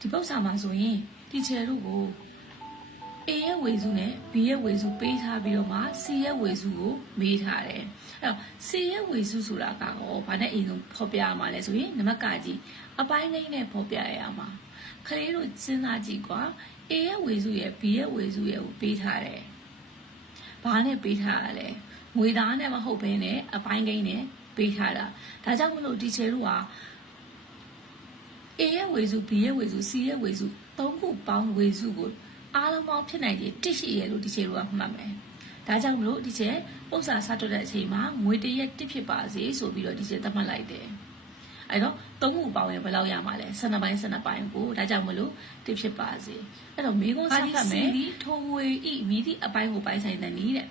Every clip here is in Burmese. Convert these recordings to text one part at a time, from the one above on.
ဒီပု္ပ္ပာမှာဆိုရင်ဒီချယ်တို့ကို A ရဲ့ဝေစုနဲ့ B ရဲ့ဝေစုပေးထားပြီးတော့မှ C ရဲ့ဝေစုကိုမေးထားတယ်အဲ့တော့ C ရဲ့ဝေစုဆိုတာကတော့ဘာနဲ့အရင်ဆုံးဖော်ပြရမှာလဲဆိုရင်နံပါတ်ကကြီးအပိုင်းလေးနဲ့ဖော်ပြရမှာခလေးတို့စဉ်းစားကြည့်ကွာ A ရဲ့ဝေစုရဲ့ B ရဲ့ဝေစုရဲ့ကိုပေးထားတယ်ဘာနဲ့ပေးထားရလဲငွေသားနဲ့မဟုတ်ဘဲနဲ့အပိုင်းကိန်းနဲ့ပေးထားတာဒါကြောင့်မလို့ဒီချယ်တို့က A ရဲ့ဝေစု B ရဲ့ဝေစု C ရဲ့ဝေစုသုံးခုပေါင်းဝေစုကိုအားလုံးပေါင်းဖြစ်နိုင်ခြေတစ်ရှိရလို့ဒီချယ်တို့ကမှတ်မယ်ဒါကြောင့်မလို့ဒီချယ်ပု္ပ္ပာစတွက်တဲ့အချိန်မှာငွေတရက်တစ်ဖြစ်ပါစေဆိုပြီးတော့ဒီချယ်သတ်မှတ်လိုက်တယ်အဲ့တော့သုံးခုပေါင်းရင်ဘယ်လောက်ရမှာလဲ12ပိုင်းကိုဒါကြောင့်မလို့တစ်ဖြစ်ပါစေအဲ့တော့မိကုန်းစဖတ်မယ်ဒီထိုဝေဤမိသည့်အပိုင်းကိုပိုင်းဆိုင်တဲ့နည်းတဲ့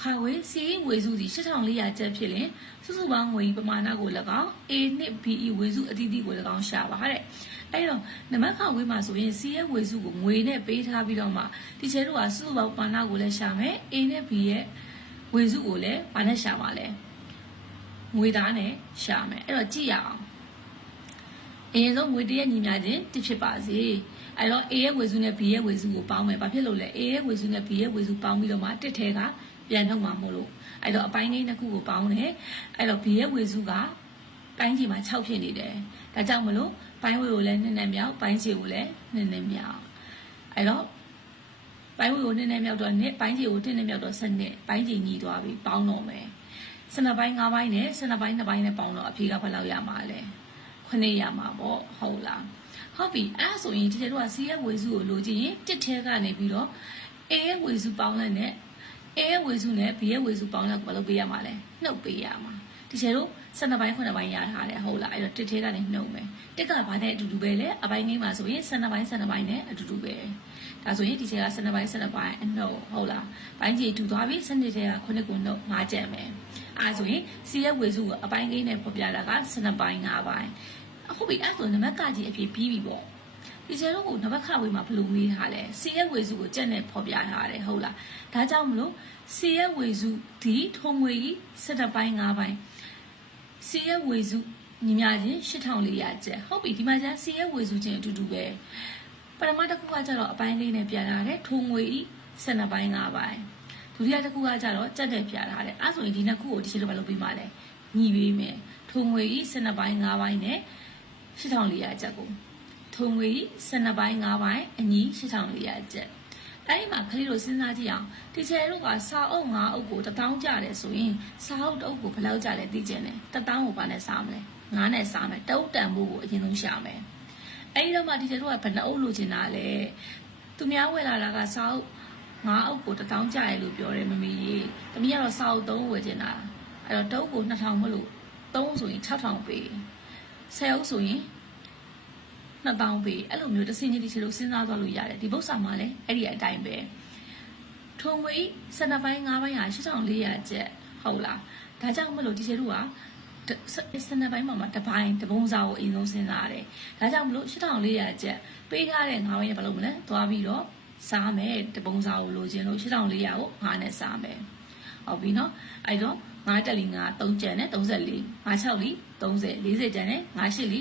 ခါဝေး C ဝေစုစီ8400ကျပ်ဖြစ်ရင်စုစုပေါင်းငွေပမာဏကို၎င်း A နဲ့ B ဝေစုအသီးသီးကို၎င်းရှာပါတဲ့အဲ့တော့နံပါတ်ခါဝေးမှာဆိုရင် C ရဲ့ဝေစုကိုငွေနဲ့ပေးထားပြီးတော့မှဒီချဲတို့ကစုစုပေါင်းပမာဏကိုလည်းရှာမယ် A နဲ့ B ရဲ့ဝေစုကိုလည်းဘာနဲ့ရှာမှာလဲငွေသားနဲ့ရှာမယ်အဲ့တော့ကြည့်ရအောင်အရင်ဆုံးငွေတရက်ညီမျှခြင်းတစ်ဖြစ်ပါစေအဲ့တော့ A ရဲ့ဝေစုနဲ့ B ရဲ့ဝေစုကိုပေါင်းမယ်ဘာဖြစ်လို့လဲ A ရဲ့ဝေစုနဲ့ B ရဲ့ဝေစုပေါင်းပြီးတော့မှတစ်ထဲကပြန်ထုတ်မှာမို့လို့အဲ့တော့အပိုင်းလေးတစ်ခုကိုပေါင်းတယ်အဲ့တော့ B ရဲ့ဝေစုကပိုင်းကြီးမှာ6ဖြစ်နေတယ်ဒါကြောင့်မလို့ပိုင်းဝေကိုလည်းနည်းနည်းမြောက်ပိုင်းကြီးကိုလည်းနည်းနည်းမြောက်အဲ့တော့ပိုင်းဝေကိုနည်းနည်းမြောက်တော့နှစ်ပိုင်းကြီးကိုနည်းနည်းမြောက်တော့7နှစ်ပိုင်းကြီးညီသွားပြီပေါင်းတော့မယ်12ပိုင်း5ပိုင်းနဲ့12ပိုင်း2ပိုင်းနဲ့ပေါင်းတော့အဖြေကဘယ်လောက်ရမှာလဲ9ရမှာပေါ့ဟုတ်လားဟုတ်ပြီအဲ့ဆိုရင်ဒီကျတော့ C ရဲ့ဝေစုကိုလိုချင်ရင်တစ်ထဲကနေပြီးတော့ A ရဲ့ဝေစုပေါင်းလိုက်နဲ့ A ရဲ့ဝေစုနဲ့ B ရဲ့ဝေစုပေါင်းလိုက်ကိုဘယ်လိုပေးရမှာလဲနှုတ်ပေးရမှာဒီကျတော့12ပိုင်း9ပိုင်းရထားတယ်ဟုတ်လားအဲ့တော့တစ်ထဲကနေနှုတ်မယ်တစ်ကဘာနဲ့အတူတူပဲလေအပိုင်းငိမ့်မှာဆိုရင်12ပိုင်းနဲ့အတူတူပဲဒါဆိုရင်ဒီကျက12ပိုင်းအနှုတ်ဟုတ်လားပိုင်းကြီးတူသွားပြီစနစ်ထဲက9ကိုနှုတ်5ကျန်မယ်အဲ့ဆိုရင် C ရဲ့ဝေစုကိုအပိုင်းကိန်းနဲ့ဖော်ပြတာက12ပိုင်း5ပိုင်းဟုတ်ပြီအဲ့ဆိုနံပါတ်ကကြီးအဖြစ်ပြီးပြီပေါ့ဒီကျတော့ကိုနံပါတ်ခဝေးမှာဘယ်လိုမေးထားလဲ C ရဲ့ဝေစုကိုကြက်နဲ့ဖော်ပြထားတယ်ဟုတ်လားဒါကြောင့်မလို့ C ရဲ့ဝေစုဒီထုံငွေကြီး12ပိုင်း5ပိုင်း C ရဲ့ဝေစုညီမချင်း8400ကျပ်ဟုတ်ပြီဒီမှာကျန် C ရဲ့ဝေစုချင်းအတူတူပဲပထမတစ်ခုကကျတော့အပိုင်းလေးနဲ့ပြန်လာတယ်ထုံငွေကြီး12ပိုင်း5ပိုင်းဒုတိယတစ်ခုကကျတော့ကြက်နဲ့ပြန်လာတယ်အဲ့ဆိုရင်ဒီနှစ်ခုကိုဒီလိုပဲလုပ်ပြီးမှလဲညီပေးမယ်ထုံငွေကြီး12ပိုင်း5ပိုင်းနဲ့8400ကျပ်ကိုထုံငွေကြီး12ပိုင်း5ပိုင်းအညီ8400ကျပ်အဲ့ဒီမှာခလေးတို့စဉ်းစားကြည့်အောင်ဒီချယ်တို့ကစာအုပ်5အုပ်ကို1000ကျတယ်ဆိုရင်စာအုပ်တစ်အုပ်ကိုဘယ်လောက်ကျလဲသိကျင်တယ်1000ကိုဘာနဲ့စားမလဲ9နဲ့စားမယ်တအုပ်တန်ဖို့ကိုအရင်ဆုံးရှာမယ်အဲ့ဒီတော့မှဒီချယ်တို့ကဘယ်နှအုပ်လိုချင်တာလဲသူများဝယ်လာတာကစာအုပ်5အုပ်ကို1000ကျရလို့ပြောတယ်မမေကြီးတမီးကတော့စာအုပ်3ဝယ်ချင်တာအဲ့တော့တအုပ်ကို2000မလို့3ဆိုရင်6000ပေး10အုပ်ဆိုရင်2000ပေးအဲ့လိုမျိုးတစ်စင်းချင်းဒီချေလို့စဉ်းစားသွားလို့ရတယ်ဒီပု္ပ္ပာမှာလည်းအဲ့ဒီအတိုင်းပဲထုံငွေ12ပိုင်း5ပိုင်းဟာ8400ကျပ်ဟုတ်လားဒါကြောင့်မလို့ဒီချေတို့က12ပိုင်းမှာတစ်ပိုင်းတပုံစာကိုအရင်ဆုံးစဉ်းစားရတယ်ဒါကြောင့်မလို့8400ကျပ်ပေးထားတဲ့5ပိုင်းနဲ့ဘာလို့မလဲသွားပြီးတော့စားမယ်တပုံစာကိုလိုချင်လို့8400ကို5နဲ့စားမယ်ဟုတ်ပြီနော်အဲ့တော့5တက်လီ5 3ကျန်နဲ့34 5 6လီ30 40ကျန်နဲ့5 8လီ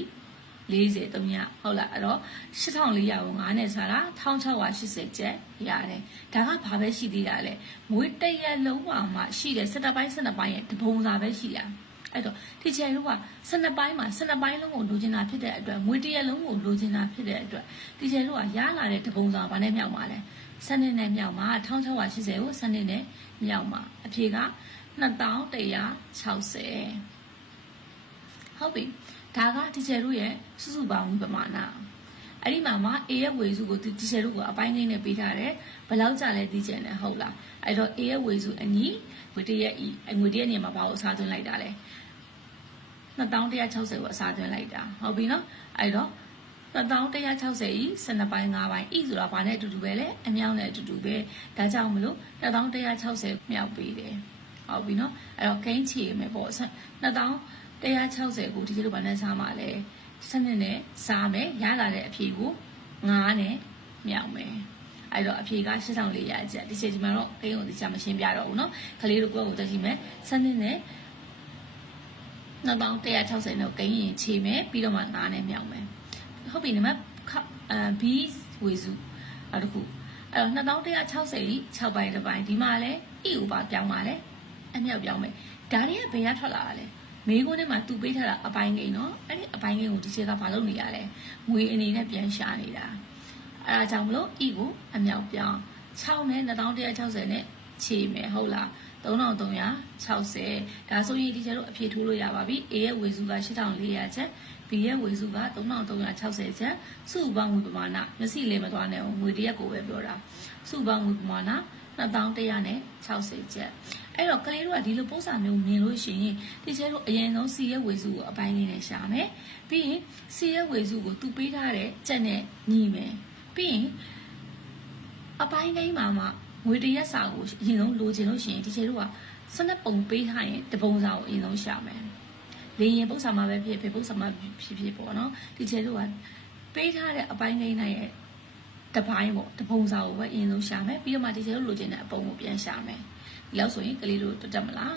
40 3ညဟုတ်လားအဲ့တော့8400ကို9နဲ့စားတာ1680ကျပ်ရတယ်ဒါကဘာပဲရှိသေးတာလဲငွေတရက်လုံးမှာရှိတယ်12ပိုင်းရဲ့တပုံစာပဲရှိတာအဲ့တော့ဒီချယ်တို့က12ပိုင်းမှာ12ပိုင်းလုံးကိုလိုချင်တာဖြစ်တဲ့အတွက်ငွေတရက်လုံးကိုလိုချင်တာဖြစ်တဲ့အတွက်ဒီချယ်တို့ကရလာတဲ့တပုံစာဘာနဲ့မြောက်မှာလဲစနစ်နဲ့မြောက်မှာ1680ကိုစနစ်နဲ့မြောက်မှာအဖြေက2160ဟုတ်ပြီဒါကဒီချယ်တို့ရဲ့စုစုပေါင်းပမာဏအဲ့ဒီမှာ A ရဲ့ဝေစုကိုဒီချယ်တို့ကအပိုင်းလေးနဲ့ပေးထားတယ်ဘယ်လောက်ကြာလဲသိချင်တယ်ဟုတ်လားအဲ့တော့ A ရဲ့ဝေစုအညီငွေတရက်နေရာမှာဘာကိုအစားသွင်းလိုက်တာလဲ2160ကိုအစားသွင်းလိုက်တာဟုတ်ပြီနော်အဲ့တော့2160ဤ12ပိုင်း5ပိုင်းဤဆိုတာဘာနဲ့အတူတူပဲလဲအမြောက်နဲ့အတူတူပဲဒါကြောင့်မလို့2160မြောက်ပေးတယ်ဟုတ်ပြီနော်အဲ့တော့ကိန်းချေမယ်ပေါ့2160ကိုဒီလိုဘာနဲ့စားမှာလဲစနစ်နဲ့စားမယ်ရလာတဲ့အဖြေကို9နဲ့မြောက်မယ်အဲ့တော့အဖြေက8400ကျပ်ဒီချိန်ဒီမှာတော့ကိန်းကိုဒီချာမရှင်းပြတော့ဘူးเนาะခလေးတို့ကိုတက်ကြည့်မယ်စနစ်နဲ့2160နဲ့ကိန်းရင်ခြေမယ်ပြီးတော့မှ9နဲ့မြောက်မယ် ဟုတ်ပြီနံပါတ်B ဝေစုနောက်တစ်ခုအဲ့တော့2160 6ပိုင်းတစ်ပိုင်းဒီမှာလဲ E ကိုပါပြောင်းပါလဲအမြောက်ပြောင်းမယ်ဒါတွေကဘယ်ရထွက်လာတာလဲမေးခွန်းထဲမှာသူပေးထားတာအပိုင်းကိန်းနော်အဲ့ဒီအပိုင်းကိန်းကိုဒီချက်ကဘာလုပ်နေရလဲငွေအနေနဲ့ပြန်ရှာနေတာအဲ့ဒါကြောင့်မလို့ E ကိုအမြောက်ပြောင်း6နဲ့2160နဲ့ခြေမယ်ဟုတ်လား3360ဒါဆိုရင်ဒီကျတော့အဖြေထိုးလို့ရပါပြီ A ရဲ့ဝေစုက8400ချက် B ရဲ့ဝေစုက3360ချက်စုပေါင်းငွေပမာဏမျက်စိလေးမသွားနဲ့ငွေတရက်ကိုပဲပြောတာစုပေါင်းငွေပမာဏ2160ချက်အဲ့တော့ကလေးတို့ကဒီလိုပုံစံမျိုးမြင်လို့ရှိရင်ဒီကျတော့အရင်ဆုံး C ရဲ့ဝေစုကိုအပိုင်းလေးနဲ့ရှာမယ်ပြီးရင် C ရဲ့ဝေစုကိုသူပေးထားတဲ့ချက်နဲ့ညီမယ်ပြီးရင်အပိုင်းကိန်းမှာငွေတရက်စာကိုအရင်ဆုံးလိုချင်လို့ရှိရင်ဒီကျတို့ကစနက်ပုံပေးထားရင်တပုံစာကိုအရင်ဆုံးရှာမယ်လေရင်ပုံစံမှာပဲဖြစ်ပုံစံမှာဖြစ်ပေါ့နော်ဒီကျတို့ကပေးထားတဲ့အပိုင်းကိန်းတိုင်းရဲ့တပိုင်းပေါ့တပုံစာကိုပဲအရင်ဆုံးရှာမယ်ပြီးတော့မှဒီကျတို့လိုချင်တဲ့အပုံကိုပြန်ရှာမယ်ဒီလောက်ဆိုရင်ကလေးတို့တက်မလား